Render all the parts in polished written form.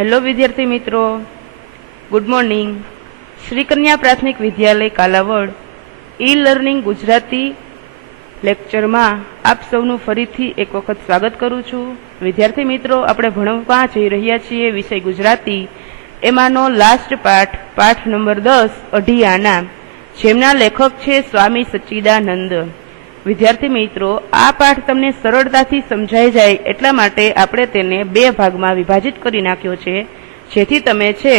Hello વિદ્યાર્થી મિત્રો, good morning. Shri કન્યા પ્રાથમિક વિદ્યાલય કાલાવડ ઈ લર્નિંગ ગુજરાતી લેક્ચરમાં આપ સૌનું ફરીથી એક વખત સ્વાગત કરું છું. વિદ્યાર્થી મિત્રો, આપણે ભણવા જઈ રહ્યા છીએ વિષય ગુજરાતી. એમાંનો લાસ્ટ પાઠ નંબર 10 અઢિયાના, જેમના લેખક છે સ્વામી સચ્ચિદાનંદ. વિદ્યાર્થી મિત્રો, આ પાઠ તમને સરળતાથી સમજાઈ જાય એટલા માટે આપણે તેને 2 ભાગમાં વિભાજિત કરી નાખ્યો છે, જેથી તમે છે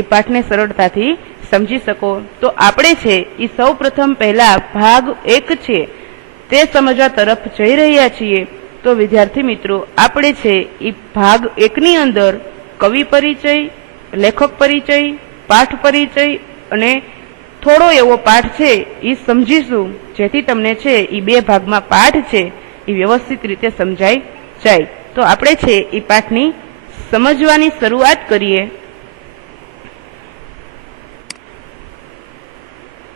એ પાઠને સરળતાથી સમજી શકો. તો આપણે છે એ સૌ પ્રથમ પહેલા ભાગ 1 છે તે સમજવા તરફ જઈ રહ્યા છીએ. તો વિદ્યાર્થી મિત્રો, આપણે છે એ ભાગ 1 ની અંદર કવિ પરિચય, લેખક પરિચય, પાઠ પરિચય અને થોડો એવો પાઠ છે એ સમજીશું, જેથી તમને છે એ 2 ભાગમાં પાઠ છે એ વ્યવસ્થિત રીતે સમજાઈ જાય. તો આપણે છે એ પાઠની સમજવાની શરૂઆત કરીએ.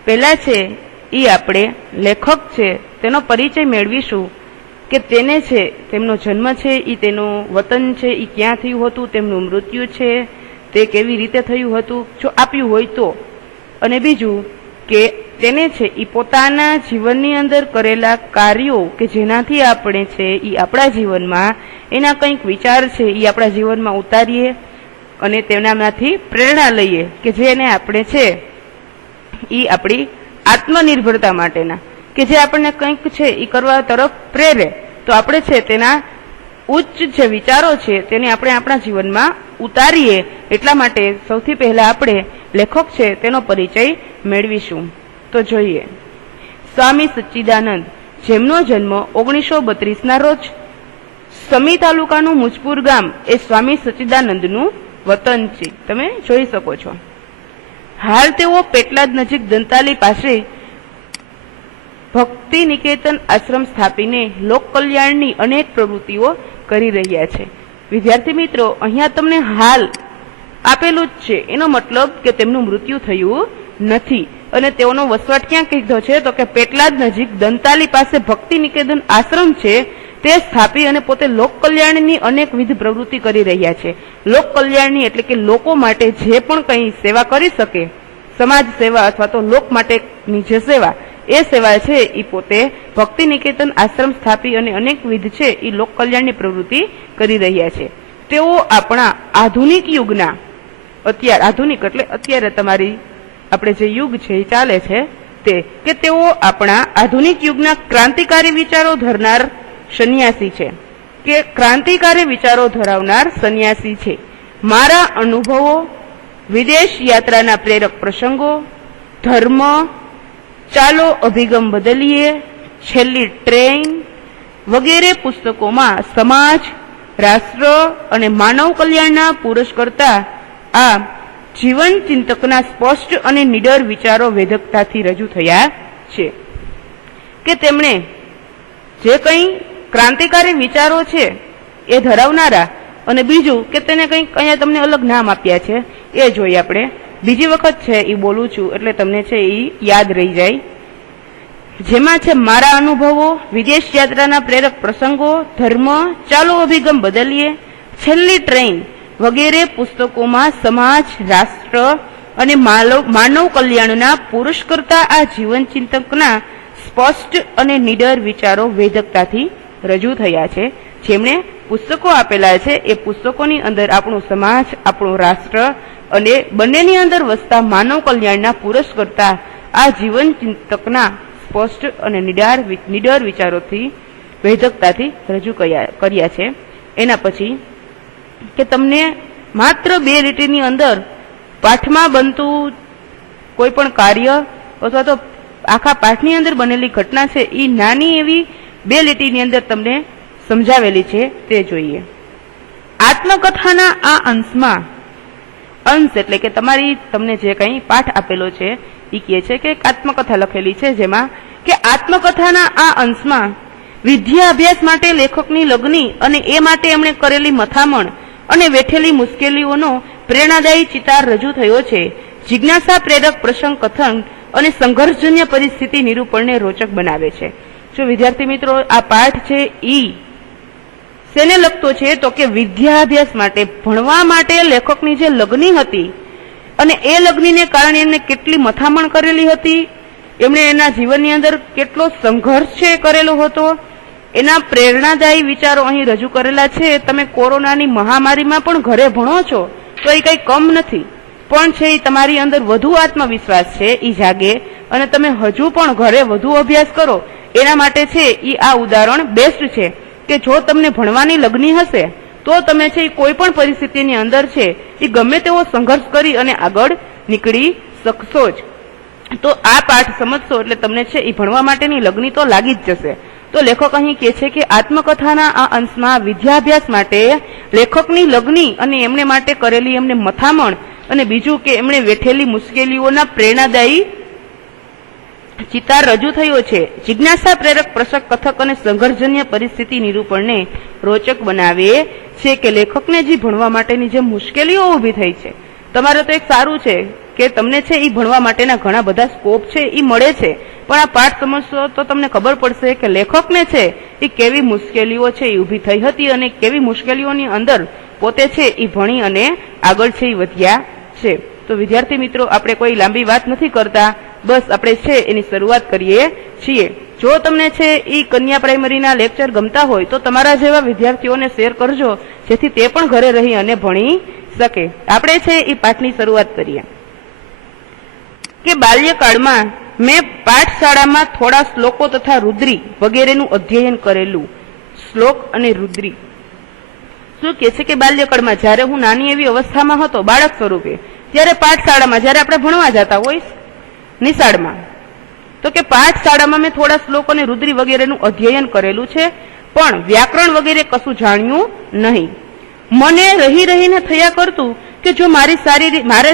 પહેલા છે એ આપણે લેખક છે તેનો પરિચય મેળવીશું, કે તેને છે તેમનો જન્મ છે એ તેનું વતન છે એ ક્યાં થયું હતું, તેમનું મૃત્યુ છે તે કેવી રીતે થયું હતું જો આપ્યું હોય તો, અને બીજું કે તેને છે એ પોતાના જીવનની અંદર કરેલા કાર્યો કે જેનાથી આપણે છે એ આપણા જીવનમાં એના કંઈક વિચાર છે એ આપણા જીવનમાં ઉતારીએ અને તેનામાંથી પ્રેરણા લઈએ, કે જેને આપણે છે એ આપણી આત્મનિર્ભરતા માટેના, કે જે આપણને કંઈક છે એ કરવા તરફ પ્રેરે. તો આપણે છે તેના ઉચ્ચ જે વિચારો છે તેને આપણે આપણા જીવનમાં ઉતારીએ. એટલા માટે સૌથી પહેલા આપણે લેખક છે તેનો પરિચય મેળવીશું. તો જોઈએ, સ્વામી સચ્ચિદાનંદ, જેમનો જન્મ 1932ના રોજ સમી તાલુકાનું મુજપુર ગામ એ સ્વામી સચ્ચિદાનંદનું વતન છે. તમે જોઈ શકો છો. હાલ તેઓ પેટલાદ નજીક દંતાલી પાસે ભક્તિ નિકેતન આશ્રમ સ્થાપીને લોક કલ્યાણની અનેક પ્રવૃત્તિઓ કરી રહ્યા છે. વિદ્યાર્થી મિત્રો, અહીંયા તમને હાલ આપેલું જ છે, એનો મતલબ કે તેમનું મૃત્યુ થયું નથી. અને તેઓનો વસવાટ ક્યાં કીધો છે તો કે પેટલાદ નજીક દંતાલી પાસે ભક્તિ નિકેતન આશ્રમ છે તે સ્થાપી અને પોતે લોક કલ્યાણની અનેકવિધ પ્રવૃત્તિ કરી રહ્યા છે. લોક કલ્યાણની એટલે કે લોકો માટે જે પણ કંઈ સેવા કરી શકે, સમાજ સેવા અથવા તો લોક માટેની જે સેવા, એ સેવા છે એ પોતે ભક્તિ નિકેતન આશ્રમ સ્થાપી અને અનેકવિધ છે એ લોક કલ્યાણની પ્રવૃત્તિ કરી રહ્યા છે. તેઓ આપણા આધુનિક યુગના, આધુનિક એટલે અત્યારે તમારી આપણે જે યુગ છે એ ચાલે છે તે, કે તેઓ આપણા આધુનિક યુગના ક્રાંતિકારી વિચારો ધરનાર સંન્યાસી છે, કે ક્રાંતિકારી વિચારો ધરાવનાર સંન્યાસી છે. મારા અનુભવો, વિદેશ યાત્રાના પ્રેરક પ્રસંગો, ધર્મ, ચાલો અભિગમ બદલીએ, છેલ્લી ટ્રેન વગેરે પુસ્તકોમાં સમાજ, રાષ્ટ્ર અને માનવ કલ્યાણના પુરુષ કરતા આ જીવન ચિંતકના સ્પષ્ટ અને નિડર વિચારો વેધકતાથી રજૂ થયા છે. કે તેમણે જે કંઈ ક્રાંતિકારી વિચારો છે એ ધરાવનારા, અને બીજું કે તેને કંઈક અહીંયા તમને અલગ નામ આપ્યા છે એ જોઈએ આપણે. બીજી વખત છે એ બોલું છું એટલે તમને છે એ યાદ રહી જાય. જેમાં છે મારા અનુભવો, વિદેશ યાત્રાના પ્રેરક પ્રસંગો, ધર્મ, ચાલો અભિગમ બદલીએ, છેલ્લી ટ્રેન વગેરે પુસ્તકોમાં સમાજ, રાષ્ટ્ર અને માનવ કલ્યાણના પુરુષ કરતા આ જીવન ચિંતકના સ્પષ્ટ અને નિડર વિચારો વેધકતાથી રજૂ થયા છે. જેમણે પુસ્તકો આપેલા છે એ પુસ્તકોની અંદર આપણું સમાજ, આપણું રાષ્ટ્ર અને બંનેની અંદર વસતા માનવ કલ્યાણના પુરુષ કરતા આ જીવન ચિંતકના સ્પષ્ટ અને નિડર વિચારોથી વેધકતાથી રજૂ કર્યા છે. એના પછી કે તમને માત્ર 2 લીટીની અંદર પાઠમાં બનતું કોઈ પણ કાર્ય અથવા તો આખા પાઠની અંદર બનેલી ઘટના છે એ નાની એવી 2 લીટીની અંદર તમને સમજાવેલી છે તે જોઈએ. આત્મકથાના આ અંશમાં, અંશ એટલે કે તમને જે કંઈ પાઠ આપેલો છે એ કહે છે કે આત્મકથા લખેલી છે, જેમાં કે આત્મકથાના આ અંશમાં વિદ્યા અભ્યાસ માટે લેખકની લગ્ની અને એ માટે એમણે કરેલી મથામણ અને વેઠેલી મુશ્કેલીઓનો પ્રેરણાદાયી ચિતાર રજૂ થયો છે. જિજ્ઞાસા પ્રેરક પ્રસંગ કથન અને સંઘર્ષજન્ય પરિસ્થિતિ નિરૂપણને રોચક બનાવે છે. જો વિદ્યાર્થી મિત્રો, આ પાઠ છે ઈ શેને લગતો છે? તો કે વિદ્યાભ્યાસ માટે, ભણવા માટે લેખકની જે લગ્ની હતી અને એ લગ્નીને કારણે એમને કેટલી મથામણ કરેલી હતી, એમણે એના જીવનની અંદર કેટલો સંઘર્ષ છે કરેલો હતો, એના પ્રેરણાદાયી વિચારો અહીં રજૂ કરેલા છે. તમે કોરોનાની મહામારીમાં પણ ઘરે ભણો છો તો એ કઈ કમ નથી, પણ છે એ તમારી અંદર વધુ આત્મવિશ્વાસ છે એ જાગે અને તમે હજુ પણ ઘરે વધુ અભ્યાસ કરો. એના માટે છે એ આ ઉદાહરણ બેસ્ટ છે કે જો તમને ભણવાની લગ્ની હશે તો તમે છે એ કોઈ પણ પરિસ્થિતિની અંદર છે એ ગમે તેવો સંઘર્ષ કરી અને આગળ નીકળી શકશો જ. તો આ પાઠ સમજશો એટલે તમને છે એ ભણવા માટેની લગ્ની તો લાગી જ જશે. તો લેખક અહીં કહે છે કે આત્મકથાના આ અંશમાં વિદ્યાભ્યાસ માટે લેખકની લગ્ની અને એમને માટે કરેલી એમને મથામણ અને બીજું કે એમણે વેઠેલી મુશ્કેલીઓના પ્રેરણાદાયી ચિતાર રજૂ થયો છે. જિજ્ઞાસા પ્રેરક પ્રસંગ કથક અને સંઘર્ષજન્ય પરિસ્થિતિ નિરૂપણને રોચક બનાવે છે કે લેખકને જે ભણવા માટેની જે મુશ્કેલીઓ ઊભી થઈ છે, તમારે તો એક સારું છે કે તમને છે એ ભણવા માટેના ઘણા બધા સ્કોપ છે એ મળે છે, પણ આ પાઠ સમજશો તો તમને ખબર પડશે કે લેખકને છે એ કેવી મુશ્કેલીઓ છે એ ઊભી થઈ હતી અને કેવી મુશ્કેલીઓની અંદર પોતે છે એ ભણી અને આગળ છે એ વધ્યા છે. તો વિદ્યાર્થી મિત્રો, આપણે કોઈ લાંબી વાત નથી કરતા, બસ આપણે છે એની શરૂઆત કરીએ છીએ. જો તમને છે એ કન્યા પ્રાઇમરીના લેક્ચર ગમતા હોય તો તમારા જેવા વિદ્યાર્થીઓને શેર કરજો, જેથી તે પણ ઘરે રહી અને ભણી શકે. આપણે છે એ પાઠની શરૂઆત કરીએ કે બાલ્યકાળમાં મેં પાઠશાળામાં થોડા શ્લોકો તથા રુદ્રી વગેરેનું અધ્યયન કરેલું. શ્લોક અને રુદ્રી શું કે છે કે બાલ્યકાળમાં જયારે હું નાની એવી અવસ્થામાં હતો, બાળક સ્વરૂપે, ત્યારે પાઠશાળામાં જયારે આપણે ભણવા જતા હોય નિશાળમાં, તો કે પાઠશાળામાં મેં થોડા શ્લોક અને રુદ્રી વગેરેનું અધ્યયન કરેલું છે, પણ વ્યાકરણ વગેરે કશું જાણ્યું નહીં. મને રહી રહીને થયા કરતું કે જો મારે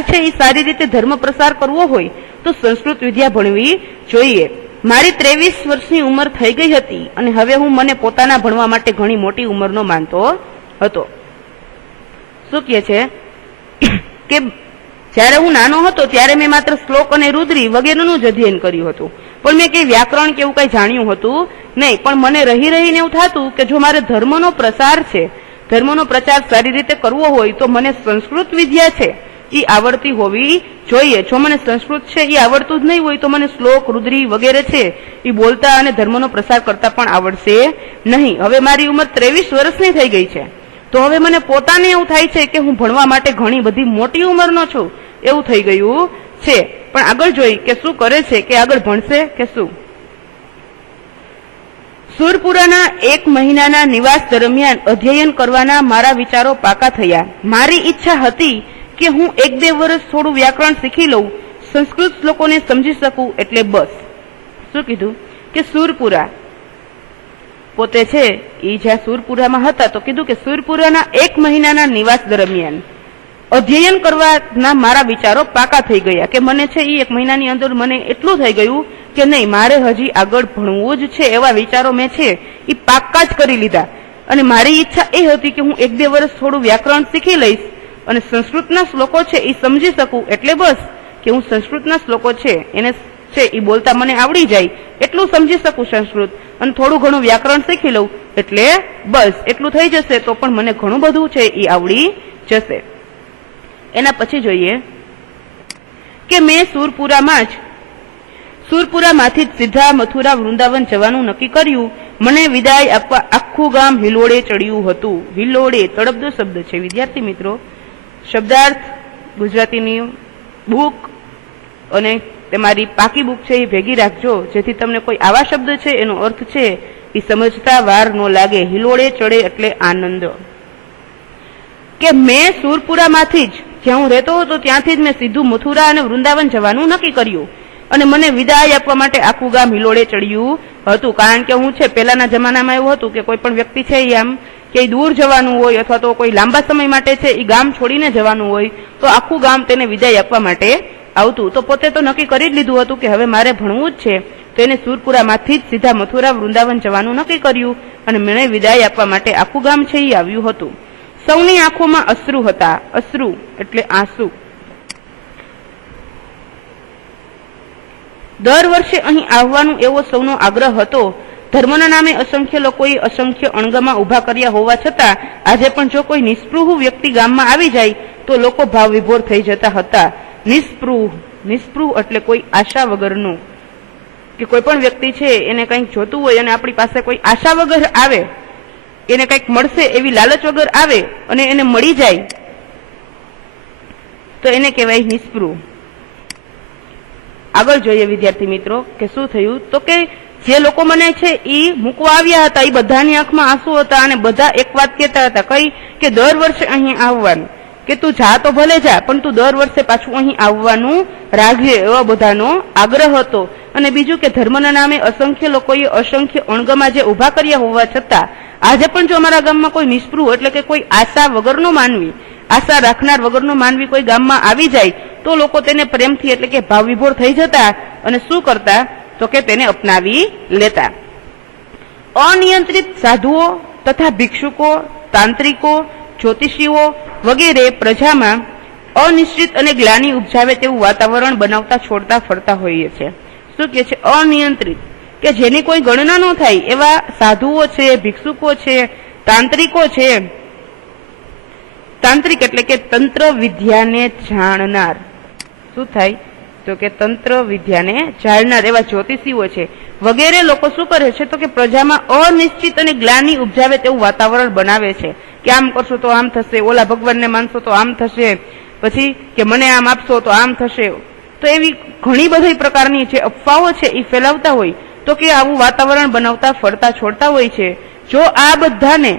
છે એ સારી રીતે ધર્મ પ્રસાર કરવો હોય તો સંસ્કૃત વિદ્યા ભણવી જોઈએ. મારી 23 વર્ષની ઉંમર થઈ ગઈ હતી અને હવે હું મને પોતાના ભણવા માટે ઘણી મોટી ઉંમરનો માનતો હતો. શું કહે છે કે જ્યારે હું નાનો હતો ત્યારે મેં માત્ર શ્લોક અને રુદ્રી વગેરેનું જ અધ્યયન કર્યું હતું, પણ મેં કઈ વ્યાકરણ કે એવું કઈ જાણ્યું હતું નહીં. પણ મને રહી રહીને એવું થતું કે જો મારે ધર્મનો પ્રસાર છે, ધર્મનો પ્રચાર સારી રીતે કરવો હોય તો મને સંસ્કૃત વિદ્યા છે એ આવડતી હોવી જોઈએ. જો મને સંસ્કૃત છે એ આવડતું જ નહીં હોય તો મને શ્લોક રુદ્રી વગેરે છે એ બોલતા અને ધર્મનો પ્રસાર કરતા પણ આવડશે નહીં. હવે મારી ઉંમર 23 વર્ષની થઈ ગઈ છે, તો હવે મને પોતાને એવું થાય છે કે હું ભણવા માટે ઘણી બધી મોટી ઉંમરનો છું એવું થઈ ગયું છે. પણ આગળ જોઈ કે શું કરે છે, કે આગળ ભણશે કે શું. સુરપુરાના 1 મહિનાના નિવાસ દરમિયાન અધ્યયન કરવાના મારા વિચારો પાકા થયા. મારી ઈચ્છા હતી કે હું 1-2 વર્ષ થોડું વ્યાકરણ શીખી લઉં, સંસ્કૃત શ્લોકોને સમજી શકું, એટલે બસ. શું કીધું કે સુરપુરા પોતે છે એ જ્યાં સુરપુરામાં હતા, તો કીધું કે સુરપુરાના 1 મહિનાના નિવાસ દરમિયાન અધ્યયન કરવાના મારા વિચારો પાકા થઈ ગયા કે મને છે એ 1 મહિનાની અંદર મને એટલું થઈ ગયું કે નહીં, મારે હજી આગળ ભણવું જ છે. એવા વિચારો મેં છે એ પાક્કા જ કરી લીધા અને મારી ઈચ્છા એ હતી કે હું 1-2 વર્ષ થોડું વ્યાકરણ શીખી લઈશ અને સંસ્કૃતના શ્લોકો છે એ સમજી શકું, એટલે બસ કે હું સંસ્કૃતના શ્લોકો છે એને છે એ બોલતા મને આવડી જાય એટલું સમજી શકું સંસ્કૃત, અને થોડું ઘણું વ્યાકરણ શીખી લઉં એટલે બસ એટલું થઈ જશે, તો પણ મને ઘણું બધું છે એ આવડી જશે. એના પછી જોઈએ કે મેં સુરપુરામાંથી જ સીધા મથુરા વૃંદાવન જવાનું નક્કી કર્યું. મને વિદાય આપવા આખું ગામ હિલોડે ચડ્યું હતું. હિલોડે તળપદો શબ્દ છે વિદ્યાર્થી મિત્રો. શબ્દાર્થ ગુજરાતીની બુક અને તમારી પાકી બુક છે એ ભેગી રાખજો, જેથી તમને કોઈ આવા શબ્દ છે એનો અર્થ છે એ સમજતા વાર ન લાગે. હિલોડે ચડે એટલે આનંદ. કે મેં સુરપુરામાંથી જ, જ્યાં હું રહેતો હતો ત્યાંથી જ મેં સીધું મથુરા અને વૃંદાવન જવાનું નક્કી કર્યું અને મને વિદાય આપવા માટે આખું ગામ હિલોડે ચડ્યું હતું. કારણ કે હું છે પહેલાના જમાનામાં એવું હતું કે કોઈ પણ વ્યક્તિ છે એ આમ કે દૂર જવાનું હોય અથવા તો કોઈ લાંબા સમય માટે છે એ ગામ છોડીને જવાનું હોય તો આખું ગામ તેને વિદાય આપવા માટે આવતું. તો પોતે તો નક્કી કરી જ લીધું હતું કે હવે મારે ભણવું જ છે, તો એને સુરપુરામાંથી જ સીધા મથુરા વૃંદાવન જવાનું નક્કી કર્યું અને મને વિદાય આપવા માટે આખું ગામ છે એ આવ્યું હતું. સૌની આંખોમાં અશ્રુ હતા. અશ્રુ એટલે આંસુ. દર વર્ષે અહીં આવવાનો એવો સૌનો આગ્રહ હતો, ધર્મના નામે અસંખ્ય લોકોએ અસંખ્ય અણગમા ઉભા કર્યા હોવા છતાં આજે પણ જો કોઈ નિસ્પૃહ વ્યક્તિ ગામમાં આવી જાય તો લોકો ભાવ વિભોર થઈ જતા હતા. નિસ્પૃહ એટલે કોઈ આશા વગરનું, કે કોઈ પણ વ્યક્તિ છે એને કંઈક જોતું હોય અને આપણી પાસે કોઈ આશા વગર આવે, એને કંઈક મળશે એવી લાલચ વગર આવે અને એને મળી જાય તો એને કહેવાય નિસ્પૃહ. આગળ જોઈએ વિદ્યાર્થી મિત્રો કે શું થયું, તો કે જે લોકો મને છે એ મૂકવા આવ્યા હતા એ બધાની આંખમાં આંસુ હતા અને બધા એક વાત કહેતા હતા, કઈ કે દર વર્ષે અહીં આવવાનું, કે તું જા તો ભલે જા પણ તું દર વર્ષે પાછું અહીં આવવાનું રાખજે, એવો બધાનો આગ્રહ હતો. અને બીજું કે ધર્મના નામે અસંખ્ય લોકોએ અસંખ્ય અણગમા જે ઉભા કર્યા હોવા છતાં આજે પણ જો અમારા ગામમાં કોઈ નિસ્પૃહ એટલે કે કોઈ આશા વગરનો માનવી, આશા રાખનાર વગરનો માનવી કોઈ ગામમાં આવી જાય તો લોકો તેને પ્રેમથી એટલે કે ભાવ વિભોર થઈ જતા અને શું કરતા તો કે તેને અપનાવી લેતા. અનિયંત્રિત સાધુઓ તથા ભિક્ષુકો, તાંત્રિકો, જ્યોતિષીઓ વગેરે પ્રજામાં અનિશ્ચિત અને ગ્લાનિ ઉપજાવે તેવું વાતાવરણ બનાવતા છોડતા ફરતા હોઈએ છે. શું કહે છે? અનિયંત્રિત, કે જેની કોઈ ગણના ન થાય એવા સાધુઓ છે, ભિક્ષુકો છે, તાંત્રિકો છે. તાંત્રિક એટલે કે તંત્ર વિદ્યાને જાણનાર. શું થાય તો કે તંત્ર વિદ્યાને જાણનાર એવા જ્યોતિષીઓ છે વગેરે લોકો શું કરે છે તો કે પ્રજામાં અનિશ્ચિત અને ગ્લાનિ ઉપજાવે તેવું વાતાવરણ બનાવે છે કે આમ કરશો તો આમ થશે, ઓલા ભગવાનને માનશો તો આમ થશે, પછી કે મને આમ આપશો તો આમ થશે. તો એવી ઘણી બધી પ્રકારની જે અફવાઓ છે એ ફેલાવતા હોય તો કે આવું વાતાવરણ બનાવતા ફરતા છોડતા હોય છે. જો આ બધાને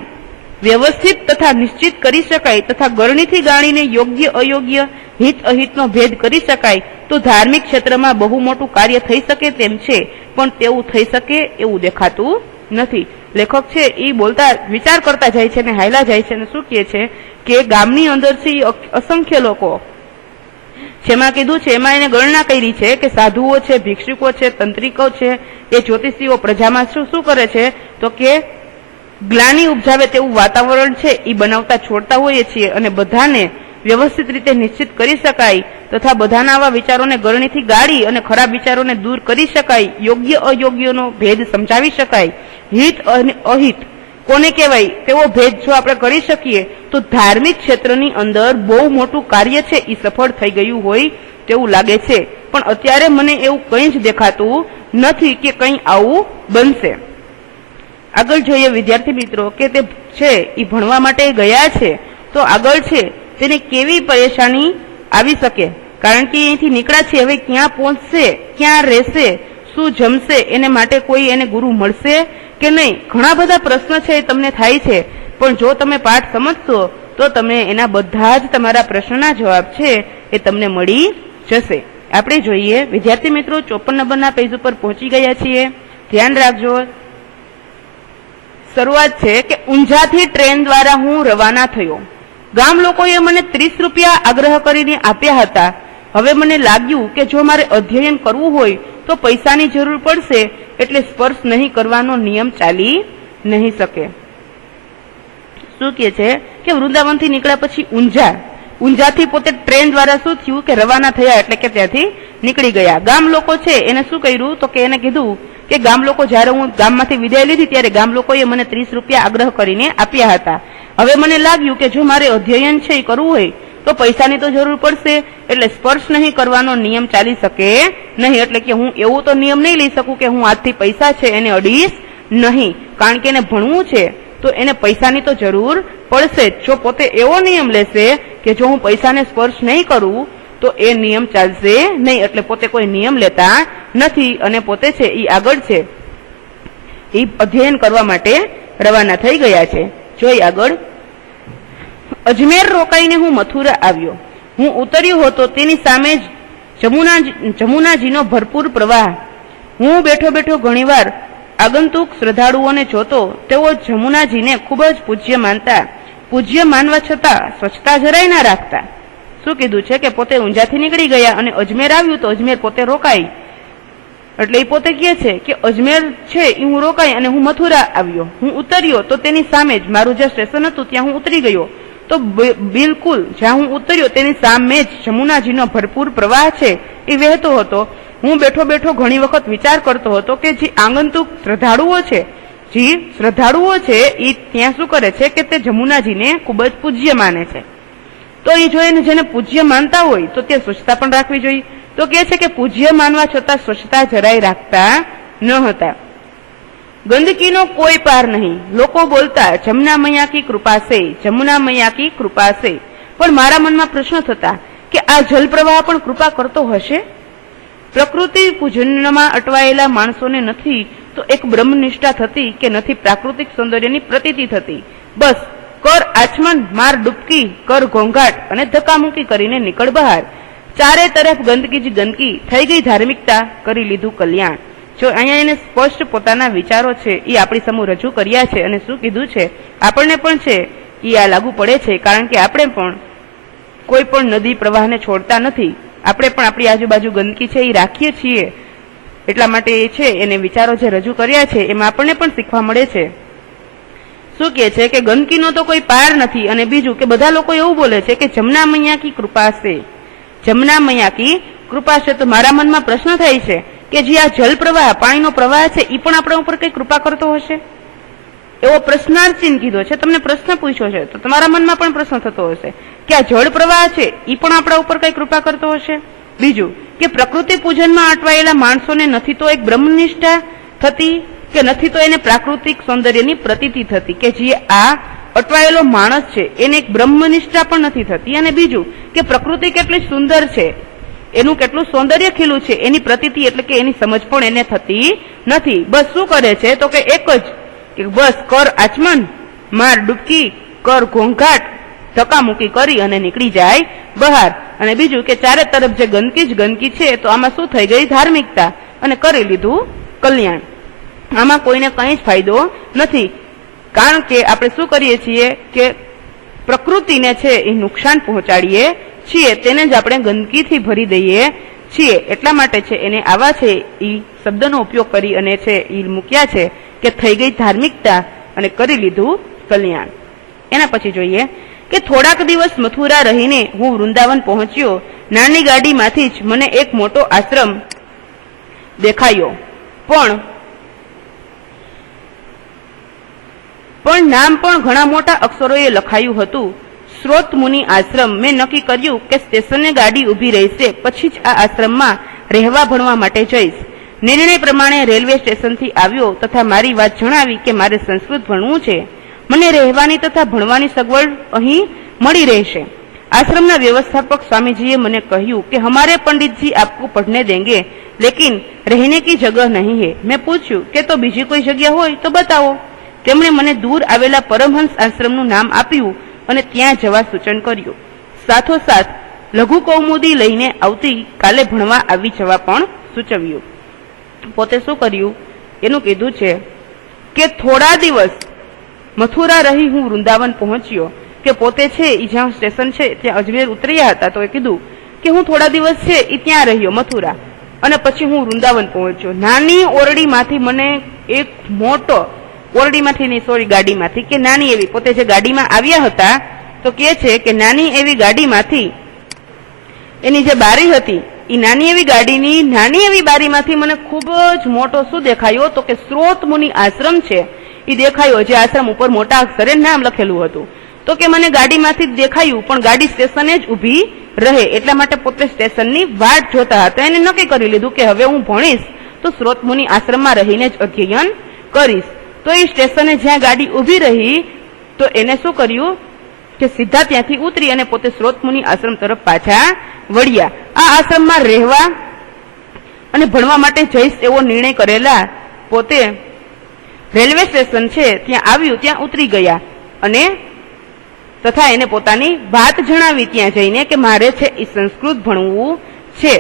વ્યવસ્થિત તથા નિશ્ચિત કરી શકાય તથા ગરણીથી ગાણીને યોગ્ય અયોગ્ય હિત અહિતનો ભેદ કરી શકાય તો ધાર્મિક ક્ષેત્રમાં બહુ મોટું કાર્ય થઈ શકે તેમ છે, પણ તેવું થઈ શકે એવું દેખાતું નથી. લેખક છે એ બોલતા વિચાર કરતા જાય છે અને હાયલા જાય છે અને શું કહે છે કે ગામની અંદરથી અસંખ્ય લોકો જેમાં કીધું છે એમાં એને ગણના કરી છે કે સાધુઓ છે, ભિક્ષુકો છે, તંત્રિકો છે, એ જ્યોતિષીઓ પ્રજામાં શું કરે છે તો કે ગ્લાનિ ઉપજાવે તેવું વાતાવરણ છે એ બનાવતા છોડતા હોઈએ છીએ અને બધાને વ્યવસ્થિત રીતે નિશ્ચિત કરી શકાય તથા બધાના આવા વિચારોને ગરણીથી ગાળી અને ખરાબ વિચારોને દૂર કરી શકાય, યોગ્ય અયોગ્યનો ભેદ સમજાવી શકાય, હિત અને અહિત કોને કહેવાય તેવો ભેદ જો આપણે કરી શકીએ તો ધાર્મિક ક્ષેત્રની અંદર બહુ મોટું કાર્ય છે એ સફળ થઈ ગયું હોય તેવું લાગે છે. પણ અત્યારે મને એવું કંઈ જ દેખાતું નથી કે કંઈ આવું બનશે. આગળ જોઈએ વિદ્યાર્થી મિત્રો કે તે છે એ ભણવા માટે ગયા છે તો આગળ છે તેને કેવી પરેશાની આવી શકે, કારણ કે અહીંથી નીકળ્યા છે હવે ક્યાં પહોંચશે, ક્યાં રહેશે, શું જમશે, એને માટે કોઈ એને ગુરુ મળશે કે નહીં. ઘણા બધા પ્રશ્ન છે એ તમને થાય છે, પણ જો તમે પાઠ સમજશો તો તમે એના બધા જ તમારા પ્રશ્નના જવાબ છે એ તમને મળી જશે. આપણે જોઈએ વિદ્યાર્થી મિત્રો 54 નંબરના પેજ ઉપર પહોંચી ગયા છીએ. ધ્યાન રાખજો. શરૂઆત છે કે ઊંઝાથી ટ્રેન દ્વારા હું રવાના થયો. ગામ લોકોએ મને 30 રૂપિયા આગ્રહ કરીને આપ્યા હતા. હવે મને લાગ્યું કે જો મારે અધ્યયન કરવું હોય તો પૈસાની જરૂર પડશે, એટલે સ્પર્શ નહીં કરવાનો નિયમ ચાલી નહીં શકે. શું કહે છે કે વૃંદાવનથી નીકળ્યા પછી ઊંઝાથી પોતે ટ્રેન દ્વારા શું થયું કે રવાના થયા, એટલે કે ત્યાંથી નીકળી ગયા. ગામ લોકો છે એને શું કર્યું તો કે એને કીધું કે ગામ લોકો જયારે હું ગામમાંથી વિદાય લીધી ત્યારે ગામ લોકોએ મને 30 રૂપિયા આગ્રહ કરીને આપ્યા હતા. હવે મને લાગ્યું કે જો મારે અધ્યયન છે એ કરવું હોય તો પૈસાની તો જરૂર પડશે, એટલે સ્પર્શ નહીં કરવાનો નિયમ ચાલી શકે નહીં. એટલે કે હું એવું તો નિયમ નહીં લઈ શકું કે હું આજથી પૈસા છે એને અડીશ નહીં, કારણ કે એને ભણવું છે તો એને પૈસાની તો જરૂર પડશે. જો પોતે એવો નિયમ લેશે કે જો હું પૈસાને સ્પર્શ નહીં કરું તો એ નિયમ ચાલશે નહીં, એટલે પોતે કોઈ નિયમ લેતા નથી અને પોતે છે એ આગળ છે એ અધ્યયન કરવા માટે રવાના થઈ ગયા છે. જોઈ આગળ. અજમેર રોકાઈને હું મથુરા આવ્યો. હું ઉતર્યો હતો તેની સામે જ જમુનાજીનો ભરપૂર પ્રવાહ. હું બેઠો બેઠો ઘણીવાર આગંતુક શ્રદ્ધાળુઓને જોતો. તેઓ જમુનાજીને ખૂબ જ પૂજ્ય માનતા. પૂજ્ય માનવા છતાં સ્વચ્છતા જરાય ના રાખતા. શું કીધું છે કે પોતે ઊંઝાથી નીકળી ગયા અને અજમેર આવ્યું તો અજમેર પોતે રોકાઈ, એટલે એ પોતે કહે છે કે અજમેર છે એ હું રોકાઈ અને હું મથુરા આવ્યો. હું ઉતર્યો તો તેની સામે જ મારું જે સ્ટેશન હતું ત્યાં હું ઉતરી ગયો તો બિલકુલ જ્યાં હું ઉતર્યો તેની સામે જ જમુનાજીનો ભરપૂર પ્રવાહ છે એ વહેતો હતો. હું બેઠો બેઠો ઘણી વખત વિચાર કરતો હતો કે જે આગંતુક શ્રદ્ધાળુઓ છે એ ત્યાં શું કરે છે કે તે જમુનાજીને ખૂબ જ પૂજ્ય માને છે. તો એ જોઈને જેને પૂજ્ય માનતા હોય તો તે સ્વચ્છતા પણ રાખવી જોઈએ. તો કહે છે કે પૂજ્ય માનવા છતાં સ્વચ્છતા જરાય રાખતા ન હતા. ગંદકીનો કોઈ પાર નહીં. લોકો બોલતા જમના મૈયા કી કૃપા સે, જમુના મૈયા કી કૃપા સે. પણ મારા મનમાં પ્રશ્ન થતા કે આ જલપ્રવાહ પણ કૃપા કરતો હશે? પ્રકૃતિ પૂજનમાં અટવાયેલા માણસોને નથી તો એક બ્રહ્મનિષ્ઠા થતી કે નથી પ્રાકૃતિક સૌંદર્યની પ્રતીતિ થતી. બસ કર આચમન, માર ડૂબકી, કર ઘોંઘાટ અને ધક્કામુક્કી કરીને નીકળ બહાર. ચારે તરફ ગંદકી જ ગંદકી, થઈ ગઈ ધાર્મિકતા, કરી લીધું કલ્યાણ. જો અહીંયા એને સ્પષ્ટ પોતાના વિચારો છે એ આપણી સમૂહ રજૂ કર્યા છે અને શું કીધું છે આપણને પણ છે એ આ લાગુ પડે છે. કારણ કે આપણે પણ કોઈ પણ નદી પ્રવાહને છોડતા નથી. આપણે પણ આપણી આજુબાજુ ગંદકી છે એ રાખીએ છીએ. એટલા માટે એ છે એને વિચારો જે રજૂ કર્યા છે એમાં આપણને પણ શીખવા મળે છે. શું કહે છે કે ગંદકીનો તો કોઈ પાર નથી. અને બીજું કે બધા લોકો એવું બોલે છે કે જમના મૈયા કી કૃપા છે, જમના મૈયા કી કૃપા છે. તો મારા મનમાં પ્રશ્ન થાય છે કે જે આ જલ પ્રવાહ, પાણીનો પ્રવાહ છે એ પણ આપણા ઉપર કઈ કૃપા કરતો હશે? એવો પ્રશ્નાર્થ ચિહ્ન કીધો છે. તમને પ્રશ્ન પૂછ્યો છે તો તમારા મનમાં પણ પ્રશ્ન થતો હશે કે આ જળ પ્રવાહ છે એ પણ આપણા ઉપર કઈ કૃપા કરતો હશે? બીજું કે પ્રકૃતિ પૂજનમાં અટવાયેલા માણસોને નથી તો એક બ્રહ્મનિષ્ઠા થતી કે નથી તો એને પ્રાકૃતિક સૌંદર્યની પ્રતીતિ થતી કે જે આ અટવાયેલો માણસ છે એને એક બ્રહ્મનિષ્ઠા પણ નથી થતી. અને બીજું કે પ્રકૃતિ કેટલી સુંદર છે, એનું કેટલું સૌંદર્ય ખીલું છે એની પ્રતીતિ એટલે કે એની સમજ પણ એને થતી નથી. બસ શું કરે છે તો કે એક જ કે બસ કર આચમન, માર ડૂબકી, કર ઘોંઘાટ, ધક્કામુક્કી કરી અને નીકળી જાય બહાર. અને બીજું કે ચારે તરફ જે ગંદકી જ ગંદકી છે તો આમાં શું થઈ ગઈ ધાર્મિકતા અને કરી લીધું કલ્યાણ. આમાં કોઈને કંઈ જ ફાયદો નથી. કારણ કે આપણે શું કરીએ છીએ કે પ્રકૃતિને છે એ નુકસાન પહોંચાડીએ છીએ, તેને જ આપણે ગંદકીથી ભરી દઈએ છીએ. એટલા માટે છે એને આવા છે એ શબ્દનો ઉપયોગ કરી અને છે એ મૂક્યા છે કે થઈ ગઈ ધાર્મિકતા અને કરી લીધું કલ્યાણ. એના પછી જોઈએ કે થોડાક દિવસ મથુરા રહીને હું વૃંદાવન પહોંચ્યો. નાની ગાડીમાંથી જ મને એક મોટો આશ્રમ દેખાયો, પણ નામ પણ ઘણા મોટા અક્ષરોએ લખાયું હતું. સ્રોત મુનિ આશ્રમ. મેં નક્કી કર્યું કે સ્ટેશને ગાડી ઊભી રહેશે પછી જ આ આશ્રમમાં રહેવા ભણવા માટે જઈશ. નિર્ણય પ્રમાણે રેલવે સ્ટેશનથી આવ્યો તથા મારી વાત જણાવી કે મારે સંસ્કૃત ભણવું છે. મને રહેવાની તથા ભણવાની સગવડ અહીં મળી રહેશે. आश्रम व्यवस्थापक स्वामी जी मैंने कहूँ कि हमारे पंडित जी आपको पढ़ने देंगे लेकिन रहने की जगह नहीं है। मैं पूछूं कि तो बीजी कोई जगह हो तो बताओ। तेमणे मने दूर आवेला परमहंस आश्रमनु नाम आप्યું અને ત્યાં જવા સૂચન કર્યું। સાથોસાથ લઘુ કૌમુદી લઈને આવતી કાલે ભણવા આવી જવા પણ સૂચવ્યું। પોતે શું કર્યું એનું કીધું છે કે થોડા દિવસ મથુરા રહી હું વૃંદાવન પહોંચ્યો કે પોતે છે ઈ જ્યાં સ્ટેશન છે ત્યાં અજમેર ઉતર્યા હતા તો એ કીધું કે હું થોડા દિવસ છે ઈ ત્યાં રહ્યો મથુરા અને પછી હું વૃંદાવન પહોંચ્યો। નાની ઓરડીમાંથી મને એક મોટો ઓરડીમાંથી નહીં સોરી ગાડીમાંથી કે નાની એવી પોતે જે ગાડીમાં આવ્યા હતા તો કહે છે કે નાની એવી ગાડીમાંથી એની જે બારી હતી એ નાની એવી ગાડીની નાની એવી બારીમાંથી મને ખૂબ જ મોટો શું દેખાયો તો કે સ્રોત મુનિ આશ્રમ છે એ દેખાયો જે આશ્રમ ઉપર મોટા અક્ષરે નામ લખેલું હતું। તો કે મને ગાડીમાંથી જ દેખાયું પણ ગાડી સ્ટેશને જ ઊભી રહે એટલા માટે પોતે સ્ટેશનની વાટ જોતા હતા। એને નક્કી કરી લીધું કે હવે હું ભણીશ તો સ્રોત મુનિ આશ્રમમાં રહીને જ અધ્યયન કરીશ। તો એ સ્ટેશને જ્યાં ગાડી ઊભી રહી તો એને શું કર્યું કે સીધા ત્યાંથી ઉતરી અને પોતે સ્રોત મુનિ આશ્રમ તરફ પાછા વળ્યા। આ આશ્રમમાં રહેવા અને ભણવા માટે જઈશ એવો નિર્ણય કરેલા પોતે રેલવે સ્ટેશન છે ત્યાં આવ્યું ત્યાં ઉતરી ગયા અને તથા એને પોતાની વાત જણાવી ત્યાં જઈને કે મારે છે એ સંસ્કૃત ભણવું છે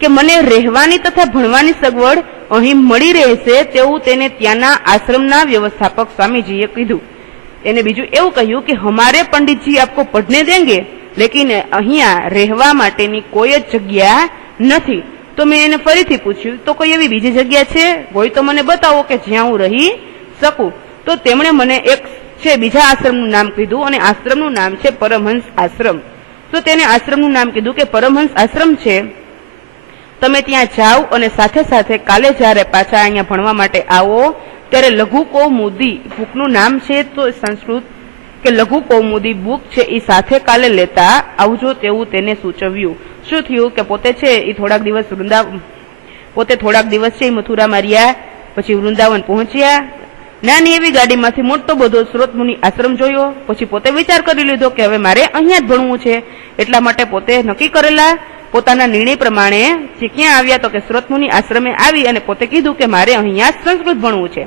કે મને રહેવાની તથા ભણવાની સગવડ અહીં મળી રહેશે તેવું તેને ત્યાંના આશ્રમના વ્યવસ્થાપક સ્વામીજીએ કીધું। એને બીજું એવું કહ્યું કે હમારે પંડિતજી આપકો પઢને દેંગે લેકિન અહીંયા રહેવા માટેની કોઈ જ જગ્યા નથી। તો મેં એને ફરીથી પૂછ્યું તો કોઈ એવી બીજી જગ્યા છે હોય તો મને બતાવો કે જ્યાં હું રહી શકું। તો તેમણે મને એક છે બીજા આશ્રમનું નામ કીધું અને આશ્રમનું નામ છે પરમહંસ આશ્રમ। તો તેને આશ્રમનું નામ કીધું કે પરમહંસ આશ્રમ છે તમે ત્યાં જાઓ અને સાથે સાથે કાલે જ્યારે પાછા અહીંયા ભણવા માટે આવો ત્યારે લઘુ કૌમુદી બુકનું નામ છે તો સંસ્કૃત કે લઘુ કૌમુદી બુક છે એ સાથે કાલે લેતા આવજો તેવું તેને સૂચવ્યું. શું થયું કે પોતે છે એ થોડાક દિવસ છે એ મથુરામાં રહ્યા, પછી વૃંદાવન પહોંચ્યા. નાની એવી ગાડીમાંથી મોટો બધો સ્રોતમુનિ આશ્રમ જોયો. પછી પોતે વિચાર કરી લીધો કે હવે મારે અહીંયા જ ભણવું છે. એટલા માટે પોતે નક્કી કરેલા પોતાના નિર્ણય પ્રમાણે જે ક્યાં આવ્યા તો કે સ્રોતમુનિ આશ્રમે આવી અને પોતે કીધું કે મારે અહીંયા સંસ્કૃત ભણવું છે.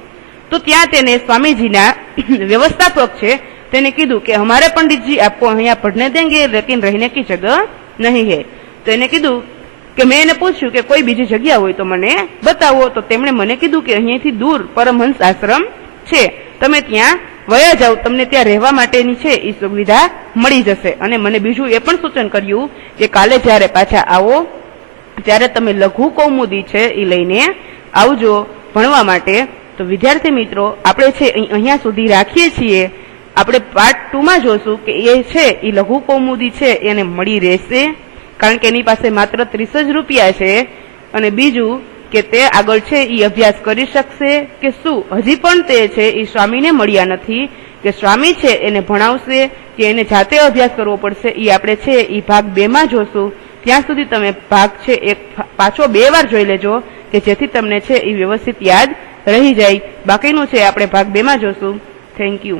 તો ત્યાં તેને સ્વામીજીના વ્યવસ્થાપક છે તેને કીધું કે हमारे पंडित जी आपको અહીંયા पढ़ने देंगे लेकिन रहने की जगह नहीं है. તો એને કીધું કે મેં એને પૂછ્યું કે કોઈ બીજી જગ્યા હોય તો મને બતાવો. તો તેમણે મને કીધું કે અહીંયાથી દૂર પરમહંસ આશ્રમ છે, તમે ત્યાં વયા જાઓ, તમને ત્યાં રહેવા માટેની છે એ સુવિધા મળી જશે. અને મને બીજું એ પણ સૂચન કર્યું કે કાલે જ્યારે પાછા આવો ત્યારે તમે લઘુ કૌમુદી છે એ લઈને આવજો ભણવા માટે. તો વિદ્યાર્થી મિત્રો આપણે છે અહીંયા સુધી રાખીએ છીએ. આપણે પાર્ટ 2 માં જોશું કે એ છે એ લઘુ કૌમુદી છે એને મળી રહેશે કારણ કે એની પાસે માત્ર 30 જ રૂપિયા છે. અને બીજું કે તે આગળ છે એ અભ્યાસ કરી શકશે કે શું હજી પણ તે છે એ સ્વામીને મળ્યા નથી કે સ્વામી છે એને ભણાવશે કે એને જાતે અભ્યાસ કરવો પડશે એ આપણે છે એ ભાગ 2 માં જોશું. ત્યાં સુધી તમે ભાગ છે એક પાછો 2 વાર જોઈ લેજો કે જેથી તમને છે એ વ્યવસ્થિત યાદ રહી જાય. બાકીનું છે આપણે ભાગ 2 માં જોશું. Thank you.